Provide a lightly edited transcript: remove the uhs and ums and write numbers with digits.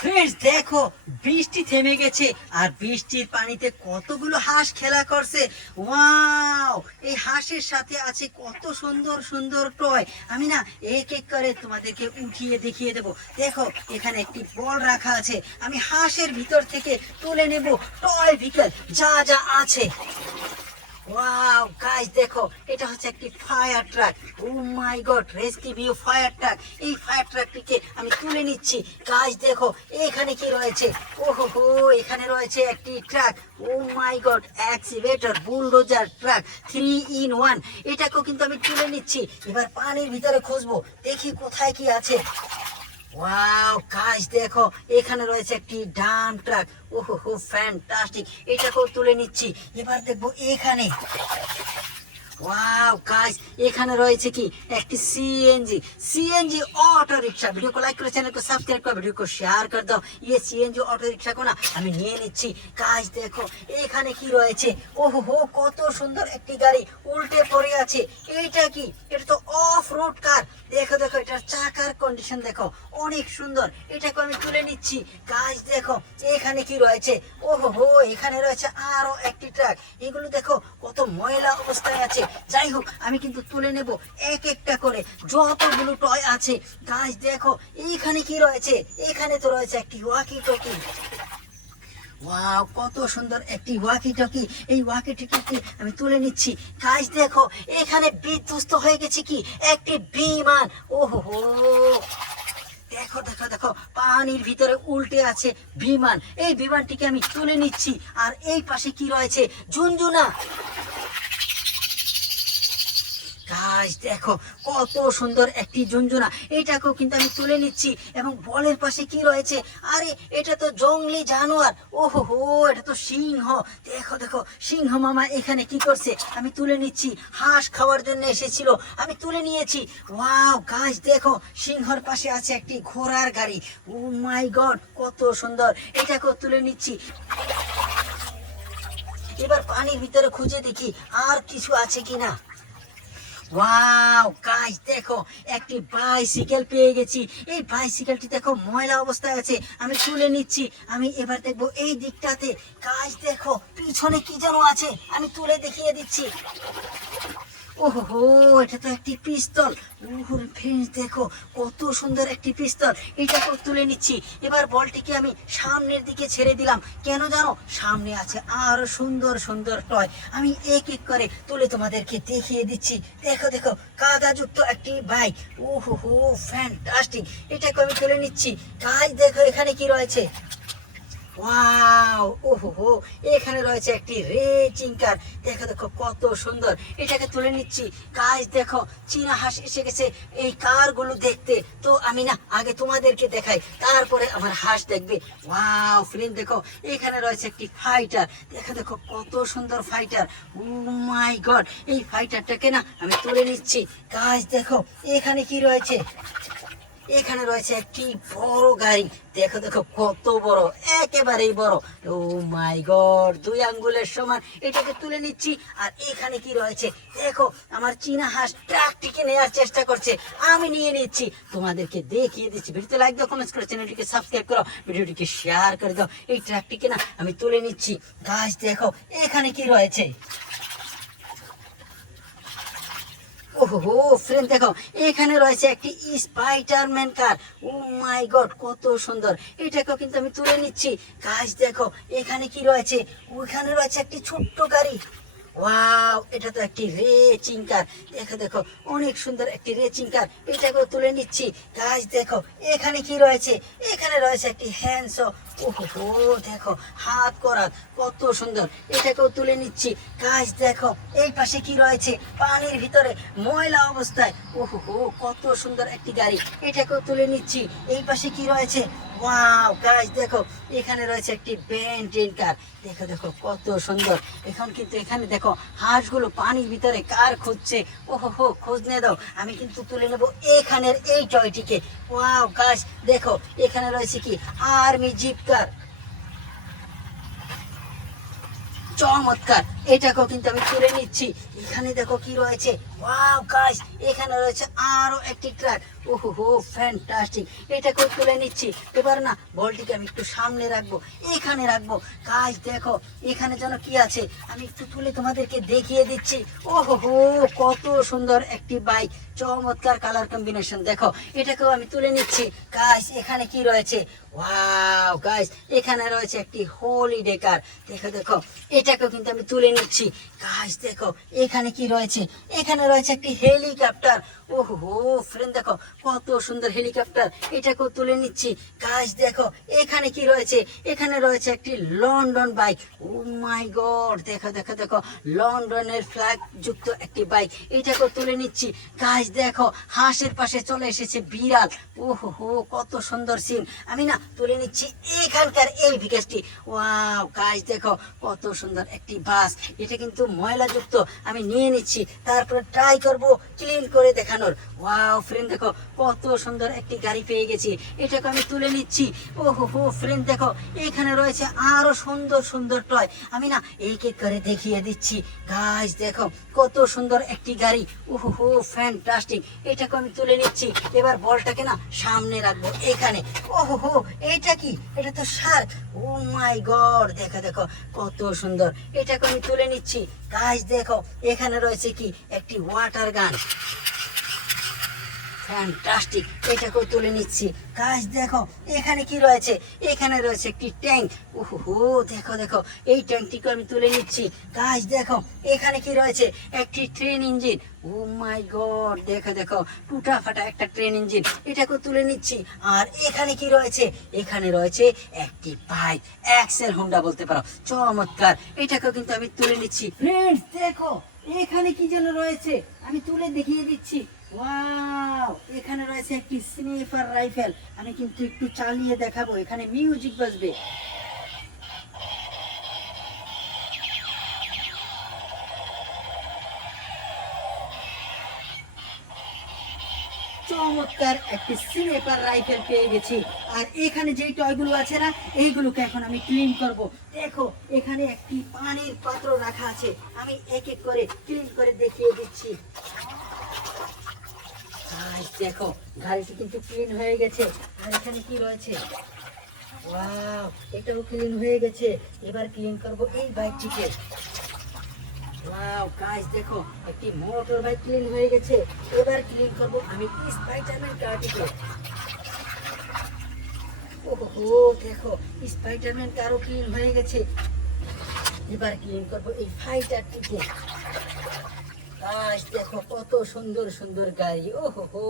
Friends দেখো, বৃষ্টি থেমে গেছে আর বৃষ্টির পানিতে কতগুলো হাঁস খেলা করছে। ওয়াও, এই হাঁসের সাথে আছে কত সুন্দর সুন্দর টয়। আমি না এক এক করে তোমাদেরকে উঠিয়ে দেখিয়ে দেব। দেখো, এখানে একটি বল রাখা আছে, আমি হাঁসের ভিতর থেকে তুলে নেব টয় ভিকেল যা যা আছে। ওয়াও গাইস দেখো, এটা হচ্ছে একটি fire truck. Oh my god, rescue fire truck. এই ফায়ার ট্রাকটিকে আমি তুলে নিচ্ছি। গাইস দেখো, এখানে কি রয়েছে? ওহো হো, এখানে রয়েছে একটি truck. Oh my God, excavator bulldozer truck 3 in 1। এটাকেও কিন্তু আমি তুলে নিচ্ছি। এবার পানির ভিতরে খুঁজবো, দেখি কোথায় কি আছে। ওয়াও গাইস দেখো, এখানে রয়েছে একটি ডাম্প ট্রাক। ওহো হো, ফ্যান্টাস্টিক, এটাকেও তুলে নিচ্ছি। এবার দেখবো এখানে। ওয়াও গাইস, এখানে রয়েছে কি একটি सीएनजी ऑटो रिक्शा। वीडियो को लाइक करो, चैनल को सब्सक्राइब करो, वीडियो को शेयर कर दो। ये सीएनजी ऑटो रिक्शा को না আমি নিয়ে নিচ্ছি। গাইস দেখো, এখানে কি রয়েছে? ওহো হো, কত সুন্দর একটি গাড়ি উল্টে পড়ে আছে। এইটা কি? এটা তো অফ রোড কার। দেখো দেখো, এটার চাকার কন্ডিশন দেখো, অনেক সুন্দর। এটাকে আমি তুলে নিচ্ছি। গাইস দেখো, এখানে কি রয়েছে? ওহো হো, এখানে রয়েছে আরো একটি ট্রাক। এগুলো দেখো কত ময়লা অবস্থায় আছে। যাই হোক, আমি কিন্তু তুলে নেব এক একটা করে যতগুলো টয় আছে। গাইস দেখো, এইখানে কি রয়েছে? এখানে তো রয়েছে একটি ওয়াকি টকি। ওয়াও, কত সুন্দর একটি ওয়াকি টকি। এই ওয়াকি টকিকে আমি তুলে নিচ্ছি। গাইস দেখো, এখানে বিধ্বস্ত হয়ে গেছে কি একটি বিমান। ওহো হো, দেখো দেখো দেখো, পানির ভিতরে উল্টে আছে বিমান। এই বিমানটিকে আমি তুলে নিচ্ছি। আর এই পাশে কি রয়েছে? ঝুনঝুনা। গাইস দেখো, কত সুন্দর একটি ঝুনঝুনা। এটাকেও কিন্তু আমি তুলে নিচ্ছি। এবং বলের পাশে কি রয়েছে? আরে, এটা তো জঙ্গলি জানোয়ার। ওহো হো, এটা তো সিংহ। দেখো দেখো, সিংহ মামা এখানে কি করছে? আমি তুলে নিচ্ছি। হাঁস খাওয়ার জন্য এসেছিল, আমি তুলে নিয়েছি। ওয়াও গাইস দেখো, সিংহর পাশে আছে একটি ঘোড়ার গাড়ি। ও মাই গড, কত সুন্দর। এটাকেও তুলে নিচ্ছি। এবার পানির ভিতরে খুঁজে দেখি আর কিছু আছে কিনা। ওয়াও গাইস দেখো, একটি বাইসাইকেল পেয়ে গেছি। এই বাইসাইকেলটি দেখো ময়লা অবস্থায় আছে, আমি তুলে নিচ্ছি। আমি এবার দেখবো এই দিকটাতে। গাইস দেখো, পিছনে কি যেন আছে, আমি তুলে দেখিয়ে দিচ্ছি। ওহো হো, এটা তো একটি পিস্তল। ওহো ফ্রেন্ডস দেখো, কত সুন্দর একটি পিস্তল। এটাকেও তুলে নিচ্ছি। এবার বলটিকে আমি সামনের দিকে ছেড়ে দিলাম। কেন জানো? সামনে আছে আরো সুন্দর সুন্দর টয়। আমি এক এক করে তুলে তোমাদেরকে দেখিয়ে দিচ্ছি। দেখো দেখো, কাদাযুক্ত একটি বাইক। ওহো হো, ফ্যান্টাস্টিক, এটাকে আমি তুলে নিচ্ছি। গাইস দেখো, এখানে কি রয়েছে? ওয়াও, ওহো হো, এখানে রয়েছে একটি রেসিং কার। দেখো দেখো, কত সুন্দর। এটাকে তুলে নিচ্ছি। গাইস দেখো, চীনা হাঁস এসে গেছে এই কারগুলো দেখতে। তো আমি না আগে তোমাদেরকে দেখাই, তারপরে আমার হাঁস দেখবে। ওয়াও ফ্রেন্ড দেখো, এখানে রয়েছে একটি ফাইটার। দেখো দেখো, কত সুন্দর ফাইটার। ও মাই গড, এই ফাইটারটাকে না আমি তুলে নিচ্ছি। গাইস দেখো, এখানে কি রয়েছে? এখানে রয়েছে একটি বড় গাড়ি। দেখো দেখো, কত বড়, একেবারেই বড়। ও মাই গড, 2 আঙ্গুলের সমান। এটাকে তুলে নিচ্ছি। আর এখানে কি রয়েছে? দেখো, আমার চীনা হাঁস ট্রাকটিকে নেওয়ার চেষ্টা করছে, আমি নিয়ে নিচ্ছি। তোমাদেরকে দেখিয়ে দিচ্ছি। ভিডিওতে লাইক দাও, কমেন্ট করো, চ্যানেলটিকে সাবস্ক্রাইব করো, ভিডিওটিকে শেয়ার করে দাও। এই ট্রাকটিকে না আমি তুলে নিচ্ছি। গাইস দেখো, এখানে কি রয়েছে? ওহো ফ্রেন্ড দেখো, এখানে রয়েছে একটি Spiderman car. O my god, কত সুন্দর। এটাকেও কিন্তু আমি তুলে নিচ্ছি। গাইস দেখো, এখানে কি রয়েছে? ওখানে রয়েছে একটি ছোট্ট গাড়ি। ওয়াও, এটা তো একটি রেসিং কার। দেখো দেখো, অনেক সুন্দর একটি রেসিং কার। এটাকেও তুলে নিচ্ছি। গাইস দেখো, এখানে কি রয়েছে? এখানে রয়েছে একটি হ্যান্ডস। ওহো দেখো, হাত করা, কত সুন্দর। এটাকেও তুলে নিচ্ছি। গাইস দেখো, এই পাশে কি রয়েছে? পানির ভিতরে ময়লা অবস্থায়। ওহো, কত সুন্দর একটি গাড়ি। এটাকেও তুলে নিচ্ছি। এই পাশে কি রয়েছে? ওয়াও গাইস দেখো, এখানে রয়েছে একটি বেন্টেন কার। দেখো দেখো, কত সুন্দর। এখন কিন্তু এখানে দেখো, হাঁসগুলো পানির ভিতরে কার খুঁজছে। ওহো, খোঁজ নিয়ে দাও। আমি কিন্তু তুলে নেব এখানের এই টয়টিকে। ওয়াও গাইস দেখো, এখানে রয়েছে কি আর্মি জিপ কার। চমৎকার, এটাকেও কিন্তু আমি তুলে নিচ্ছি। এখানে দেখো কি রয়েছে, ওয়াও গাইস, এখানে রয়েছে আরো একটি ট্রাক। ওহো ফ্যান্টাস্টিক, এটাকেও তুলে নিচ্ছি। এবার না বলটিকে আমি একটু সামনে রাখবো, এখানে রাখবো। গাইস দেখো এখানে যেন কি আছে, আমি একটু তুলে তোমাদেরকে দেখিয়ে দিচ্ছি। ওহো কত সুন্দর একটি বাইক, চমৎকার কালার কম্বিনেশন। দেখো এটাকেও আমি তুলে নিচ্ছি। গাইস এখানে কি রয়েছে, ওয়াও গাইস, এখানে রয়েছে একটি হলিডে কার। দেখো দেখো এটাকেও কিন্তু আমি তুলে নিচ্ছি। গাইস দেখো এখানে কি রয়েছে, এখানে রয়েছে একটি হেলিকপ্টার। ওহো ফ্রেন্ড দেখো কত সুন্দর হেলিকপ্টার, এটাকেও তুলে নিচ্ছি। গাইস দেখো এখানে কি রয়েছে, এখানে রয়েছে একটি London bike. O my god, দেখো দেখো দেখো লন্ডনের ফ্ল্যাগ যুক্ত একটি বাইক, এটাকেও তুলে নিচ্ছি। গাইস দেখো হাঁসের পাশে চলে এসেছে বিড়াল। ওহো কত সুন্দর সিন, আমি না তুলে নিচ্ছি এখানকার এই বিকাশটি। ওয়াও গাইস দেখো কত সুন্দর একটি বাস, এটা কিন্তু ময়লা যুক্ত, আমি নিয়ে নিচ্ছি, তারপরে ট্রাই করব ক্লিন করে দেখানোর। ওয়াও ফ্রেন্ড দেখো কত সুন্দর একটি গাড়ি পেয়ে গেছি, এটাকে আমি তুলে নিচ্ছি। ওহো ফ্রেন্ড দেখো এখানে রয়েছে আরো সুন্দর সুন্দর টয়, আমি না এক এক করে দেখিয়ে দিচ্ছি। গাইস দেখো কত সুন্দর একটি গাড়ি। ওহো ফ্যান্টাস্টিক, এটাকে আমি তুলে নিচ্ছি। এবার বলটাকে না সামনে রাখবো এখানে। ওহো এটা কি, এটা তো শার্ক। ও মাই গড, দেখো দেখো কত সুন্দর, এটাকে আমি তুলে নিচ্ছি। গাইস দেখো এখানে রয়েছে কি, একটি ওয়াটার গান। ফ্যান্টাস্টিক, এটাকেও তুলে নিচ্ছি। গাইস দেখো এখানে কি রয়েছে, এখানে রয়েছে একটি ট্যাঙ্ক। ওহো দেখো দেখো এই ট্যাঙ্কটিকে আমি তুলে নিচ্ছি। গাইস দেখো এখানে কি রয়েছে, একটি train engine. O my god, দেখো দেখো টুটা ফাটা একটা ট্রেন ইঞ্জিন, এটাকেও তুলে নিচ্ছি। আর এখানে কি রয়েছে, এখানে রয়েছে একটি বাইক, এক্সেল হোন্ডা বলতে পারো, চমৎকার, এটাকেও কিন্তু আমি তুলে নিচ্ছি। ফ্রেন্ডস দেখো এখানে কি যেন রয়েছে, আমি তুলে দেখিয়ে দিচ্ছি। ওয়াও, এখানে রয়েছে একটি স্নাইপার রাইফেল, আমি কিন্তু একটু চালিয়ে দেখাবো, এখানে মিউজিক বাজবে। চমৎকার একটি স্নাইপার রাইফেল পেয়ে গেছি। আর এখানে যেই টয়গুলো আছে না, এইগুলোকে এখন আমি ক্লিন করব। দেখো এখানে একটি পানির পাত্র রাখা আছে, আমি এক এক করে ক্লিন করে দেখিয়ে দিচ্ছি। দেখো গাড়িটি কিন্তু ক্লিন হয়ে গেছে। আর এখানে কি রয়েছে, ওয়াও এটাও ক্লিন হয়ে গেছে। এবার ক্লিন করব এই বাইকটিকে। ওয়াও গাইস দেখো একটি মোটর বাইক ক্লিন হয়ে গেছে। এবার ক্লিন করব আমি স্পাইডারম্যান কারটিকে। ওহো দেখো স্পাইডারম্যান কারও ক্লিন হয়ে গেছে। এবার ক্লিন করব এই ফাইটারটিকে। গাইস দেখো কত সুন্দর সুন্দর গাড়ি। ওহো